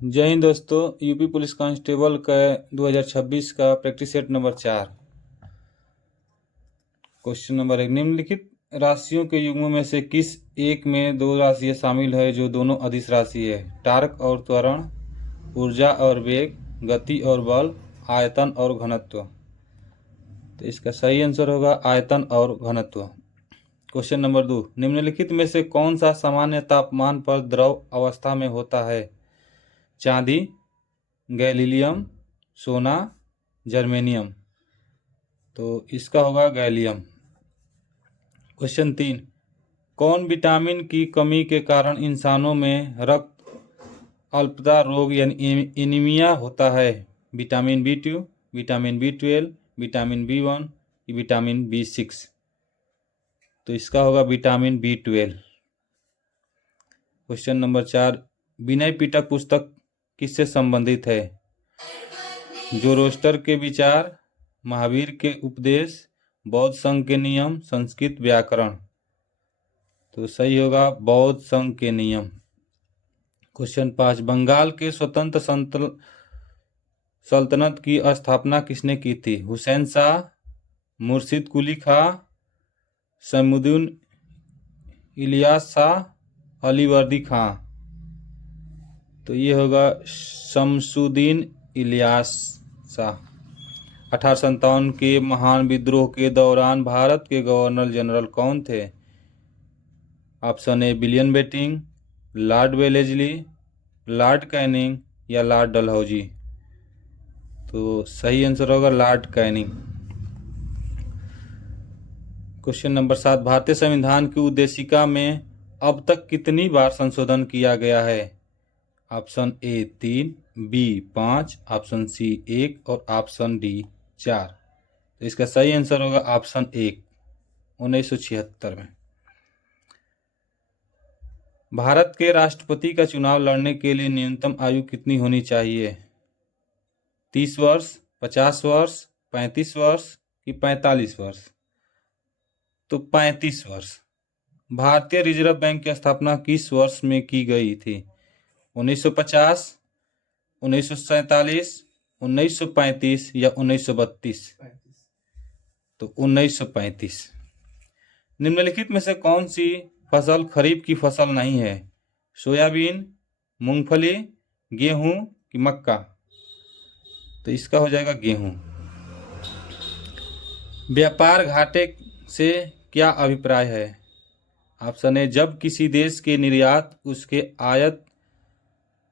जय हिंद दोस्तों। UP police constable का 2026 का practice set number 4। Question number 1, निम्नलिखित राशियों के युग्मों में से किस एक में दो राशियां शामिल है जो दोनों अदिश राशि है? टार्क और त्वरण, ऊर्जा और वेग, गति और बल, आयतन और घनत्व। तो इसका सही आंसर होगा आयतन और घनत्व। क्वेश्चन नंबर 2, निम्नलिखित में से कौन सा सामान्य तापमान पर द्रव अवस्था में होता है? चांदी, गैलीलियम, सोना, जर्मेनियम। तो इसका होगा गैलियम। क्वेश्चन 3, कौन विटामिन की कमी के कारण इंसानों में रक्त अल्पता रोग यानी एनीमिया होता है? Vitamin B2, vitamin B12, vitamin B1, vitamin B6। तो इसका होगा vitamin B12। Question number 4, Vinaya Pitaka पुस्तक किससे संबंधित है? जोरोस्टर के विचार, महावीर के उपदेश, बौद्ध संघ के नियम, संस्कृत व्याकरण। तो सही होगा बौद्ध संघ के नियम। क्वेश्चन 5, बंगाल के स्वतंत्र सल्तनत की स्थापना किसने की थी? हुसैन शाह, मुर्शिद कुली खां, शमसुद्दीन इलियास शाह, अलीवर्दी खां। तो ये होगा शमसुद्दीन इलियास शाह। 1857 के महान विद्रोह के दौरान भारत के गवर्नर जनरल कौन थे? Option A William Bentinck, Lord Wellesley, Lord Canning या लॉर्ड डलहौजी। तो सही आंसर होगा लॉर्ड कैनिंग। क्वेश्चन नंबर 7, भारतीय संविधान की उद्देशिका में अब तक कितनी बार संशोधन किया गया है? Option A 3, B 5, option C 1 और ऑप्शन डी 4। तो इसका सही आंसर होगा ऑप्शन 1, 1976 में। भारत के राष्ट्रपति का चुनाव लड़ने के लिए न्यूनतम आयु कितनी होनी चाहिए? 30 वर्ष, 50 वर्ष, 35 वर्ष कि 45 वर्ष? तो 35 वर्ष। भारतीय रिजर्व बैंक की स्थापना किस वर्ष में की गई थी? 1950, 1947, 1935 या 1932? तो 1935। निम्नलिखित में से कौन सी फसल खरीफ की फसल नहीं है? सोयाबीन, मूंगफली, गेहूं कि मक्का? तो इसका हो जाएगा गेहूं। व्यापार घाटे से क्या अभिप्राय है? ऑप्शन ए, जब किसी देश के निर्यात उसके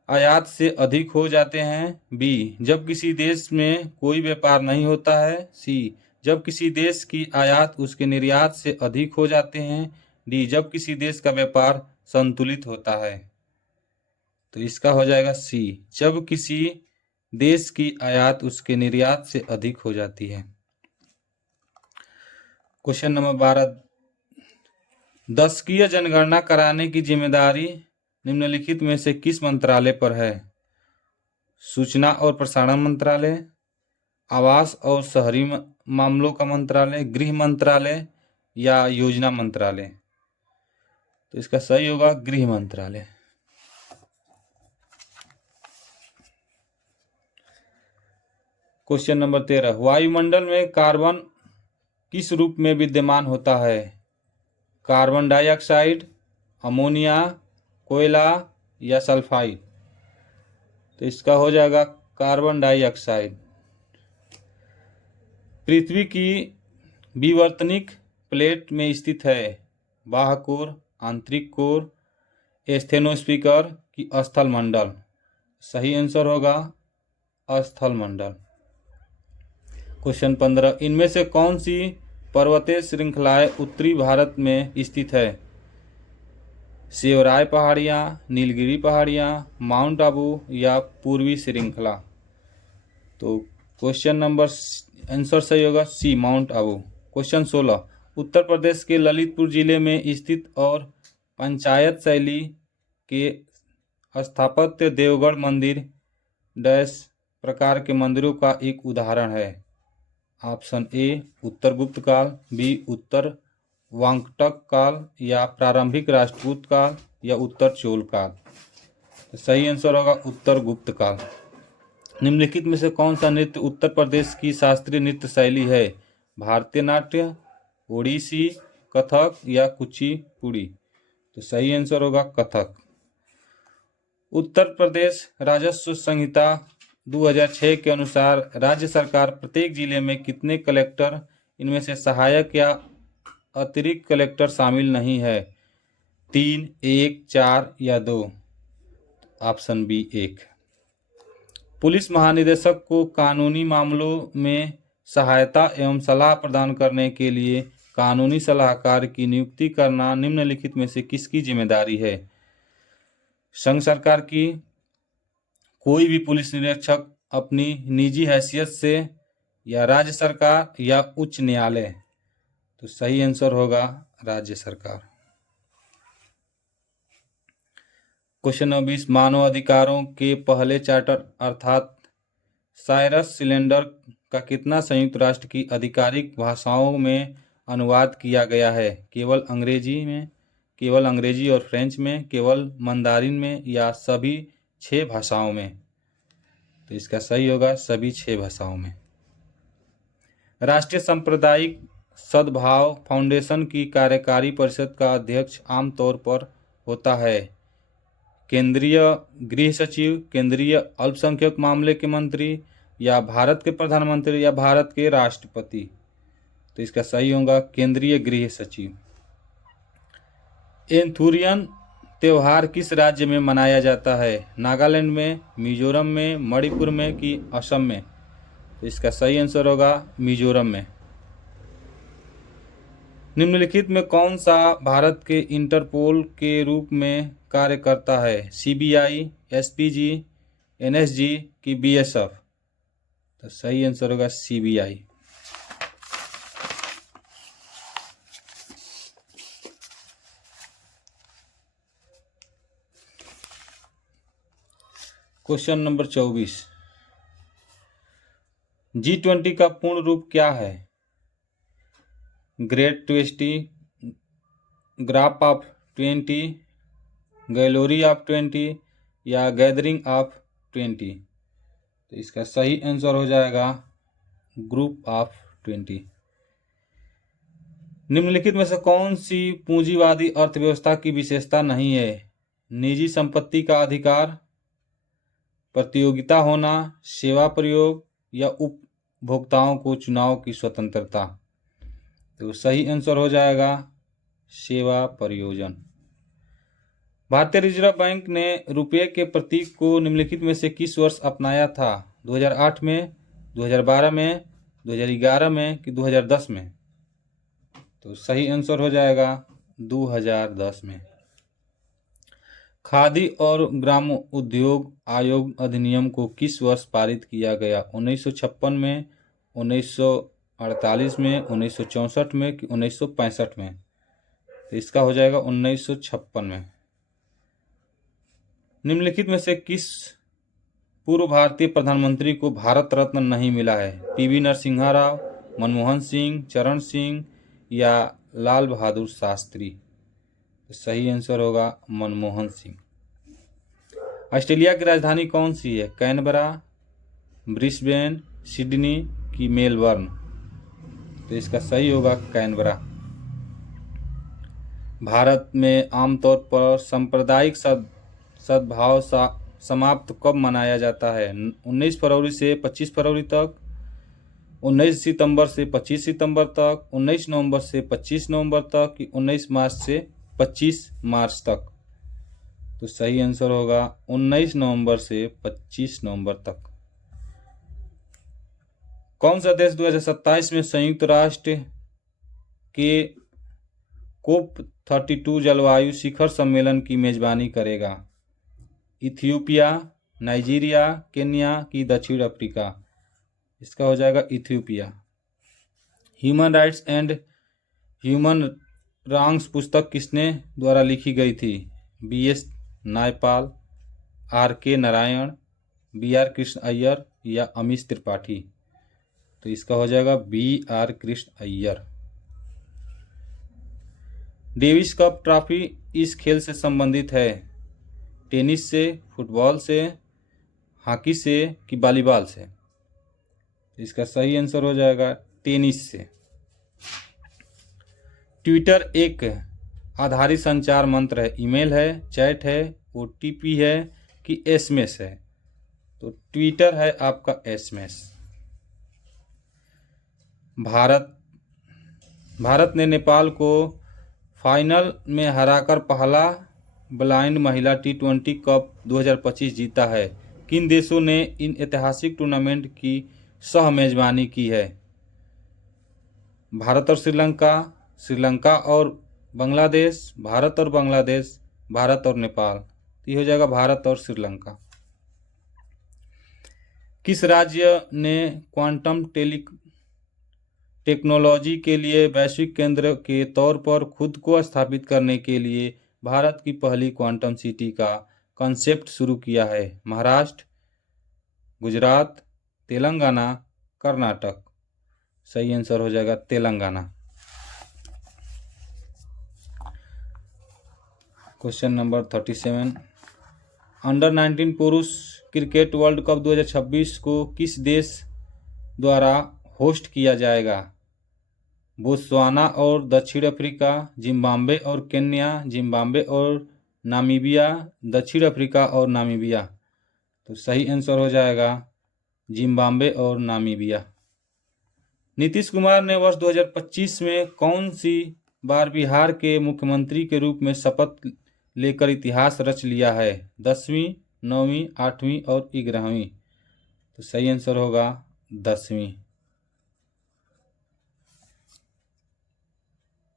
आयात से अधिक हो जाते हैं। बी, जब किसी देश में कोई व्यापार नहीं होता है। सी, जब किसी देश की आयात उसके निर्यात से अधिक हो जाते हैं। डी, जब किसी देश का व्यापार संतुलित होता है। तो इसका हो जाएगा सी, जब किसी देश की आयात उसके निर्यात से अधिक हो जाती है। क्वेश्चन नंबर 12, दशकीय जनगणना कराने की जिम्मेदारी निम्नलिखित में से किस मंत्रालय पर है? सूचना और प्रसारण मंत्रालय, आवास और शहरी मामलों का मंत्रालय, गृह मंत्रालय या योजना मंत्रालय? तो इसका सही होगा गृह मंत्रालय। क्वेश्चन नंबर 13, वायुमंडल में कार्बन किस रूप में विद्यमान होता है? कार्बन डाइऑक्साइड, अमोनिया, कोयला या सल्फाइड? तो इसका हो जाएगा कार्बन डाइऑक्साइड। पृथ्वी की विवर्तनिक प्लेट में स्थित है बाह्य कोर, आंतरिक कोर, स्थेनोस्फीयर की स्थल मंडल? सही आंसर होगा स्थल मंडल। क्वेश्चन 15, इनमें से कौन सी पर्वतीय श्रृंखलाएं उत्तरी भारत में स्थित है? शिवराय पहाड़ियाँ, नीलगिरी पहाड़ियाँ, माउंट आबू या पूर्वी श्रृंखला? तो क्वेश्चन नंबर आंसर सही होगा सी, माउंट आबू। क्वेश्चन 16, उत्तर प्रदेश के ललितपुर जिले में स्थित और पंचायत शैली के स्थापत्य देवगढ़ मंदिर डैश प्रकार के मंदिरों का एक उदाहरण है? ऑप्शन ए, उत्तर गुप्त काल, बी, उत्तर वांकटक काल या प्रारंभिक राजपूत काल या उत्तर चोल काल? तो सही आंसर होगा उत्तर गुप्त काल। निम्नलिखित में से कौन सा नृत्य उत्तर प्रदेश की शास्त्रीय नृत्य शैली है? भारतीय नाट्य, ओडिसी, कथक या कुचिपुड़ी? तो सही आंसर होगा कथक। उत्तर प्रदेश राजस्व संहिता 2006 के अनुसार राज्य सरकार प्रत्येक जिले में कितने कलेक्टर, इनमें से सहायक या अतिरिक्त कलेक्टर शामिल नहीं है? 3, 1, 4 या 2? Option B 1। पुलिस महानिदेशक को कानूनी मामलों में सहायता एवं सलाह प्रदान करने के लिए कानूनी सलाहकार की नियुक्ति करना निम्नलिखित में से किसकी जिम्मेदारी है? संघ सरकार की, कोई भी पुलिस निरीक्षक अपनी निजी हैसियत से, या राज्य सरकार, या उच्च न्यायालय? तो सही आंसर होगा राज्य सरकार। क्वेश्चन नंबर 20, मानव अधिकारों के पहले चार्टर अर्थात साइरस सिलेंडर का कितना संयुक्त राष्ट्र की आधिकारिक भाषाओं में अनुवाद किया गया है? केवल अंग्रेजी में, केवल अंग्रेजी और फ्रेंच में, केवल मंदारिन में, या सभी 6 भाषाओं में? तो इसका सही होगा सभी 6 भाषाओं में। राष्ट्रीय सांप्रदायिक सद्भाव फाउंडेशन की कार्यकारी परिषद का अध्यक्ष आमतौर पर होता है? केंद्रीय गृह सचिव, केंद्रीय अल्पसंख्यक मामले के मंत्री, या भारत के प्रधानमंत्री, या भारत के राष्ट्रपति? तो इसका सही होगा केंद्रीय गृह सचिव। एंथुरियन त्योहार किस राज्य में मनाया जाता है? नागालैंड में, मिजोरम में, मणिपुर में कि असम में? तो इसका सही आंसर होगा मिजोरम में। निम्नलिखित में कौन सा भारत के इंटरपोल के रूप में कार्य करता है? सीबीआई, एसपीजी, एनएसजी कि बीएसएफ? तो सही आंसर होगा सीबीआई। क्वेश्चन नंबर 24, G20 का पूर्ण रूप क्या है? Great twenty, graph of 20, gallery of 20, या गैदरिंग ऑफ 20? तो इसका सही आंसर हो जाएगा ग्रुप ऑफ 20। निम्नलिखित में से कौन सी पूंजीवादी अर्थव्यवस्था की विशेषता नहीं है? निजी संपत्ति का अधिकार, प्रतियोगिता होना, सेवा प्रयोग, या उपभोक्ताओं को चुनाव की स्वतंत्रता? तो सही आंसर हो जाएगा सेवा प्रयोजन। भारतीय रिजर्व बैंक ने रुपये के प्रतीक को निम्नलिखित में से किस वर्ष अपनाया था? 2008 में, 2012 में, 2011 में कि 2010 में? तो सही आंसर हो जाएगा 2010 में। खादी और ग्राम उद्योग आयोग अधिनियम को किस वर्ष पारित किया गया? 1956 में, 1948 में, 1964 में कि 1965 में? तो इसका हो जाएगा 1956 में। निम्नलिखित में से किस पूर्व भारतीय प्रधानमंत्री को भारत रत्न नहीं मिला है? पीवी नरसिम्हा राव, मनमोहन सिंह, चरण सिंह, या लाल बहादुर शास्त्री? तो सही आंसर होगा मनमोहन सिंह। ऑस्ट्रेलिया की राजधानी कौन सी है? कैनबरा, ब्रिस्बेन, सिडनी कि मेलबर्न? तो इसका सही होगा कैनबरा। भारत में आमतौर पर सांप्रदायिक सद्भाव समाप्त कब मनाया जाता है? 19 फरवरी से 25 फरवरी तक, 19 सितंबर से 25 सितंबर तक, 19 नवंबर से 25 नवंबर तक कि 19 मार्च से 25 मार्च तक? तो सही आंसर होगा 19 नवंबर से 25 नवंबर तक। कौन सा देश 2027 में संयुक्त राष्ट्र के COP32 जलवायु शिखर सम्मेलन की मेजबानी करेगा? इथियोपिया, नाइजीरिया, केन्या कि दक्षिण अफ्रीका? इसका हो जाएगा Ethiopia. Human rights and human wrongs पुस्तक किसने द्वारा लिखी गई थी? BS Naipal, RK Narayan, BR Krishna Iyer या अमीश त्रिपाठी? तो इसका हो जाएगा BR Krishna Iyer. Davis cup trophy इस खेल से संबंधित है? टेनिस से, फुटबॉल से, हॉकी से कि वॉलीबॉल से? इसका सही आंसर हो जाएगा टेनिस से। ट्विटर एक आधारित संचार मंत्र है, ईमेल है, चैट है, ओटीपी है कि एसएमएस है? तो ट्विटर है आपका एसएमएस। भारत ने नेपाल को फाइनल में हराकर पहला ब्लाइंड महिला T20 कप 2025 जीता है। किन देशों ने इन ऐतिहासिक टूर्नामेंट की सह मेजबानी की है? भारत और श्रीलंका, श्रीलंका और बांग्लादेश, भारत और बांग्लादेश, भारत और नेपाल? तो ये हो जाएगा भारत और श्रीलंका। किस राज्य ने क्वांटम टेक्नोलॉजी के लिए वैश्विक केंद्र के तौर पर खुद को स्थापित करने के लिए भारत की पहली क्वांटम सिटी का कॉन्सेप्ट शुरू किया है? महाराष्ट्र, गुजरात, तेलंगाना, कर्नाटक? सही आंसर हो जाएगा तेलंगाना। क्वेश्चन नंबर 37, अंडर 19 पुरुष क्रिकेट वर्ल्ड कप 2026 को किस देश द्वारा होस्ट किया जाएगा? बोत्सवाना और दक्षिण अफ्रीका, जिम्बाब्वे और केन्या, जिम्बाब्वे और नामीबिया, दक्षिण अफ्रीका और नामीबिया? तो सही आंसर हो जाएगा जिम्बाब्वे और नामीबिया। नीतीश कुमार ने वर्ष 2025 में कौन सी बार बिहार के मुख्यमंत्री के रूप में शपथ लेकर इतिहास रच लिया है? 10वीं, 9वीं, 8वीं और 11वीं? तो सही आंसर होगा 10वीं।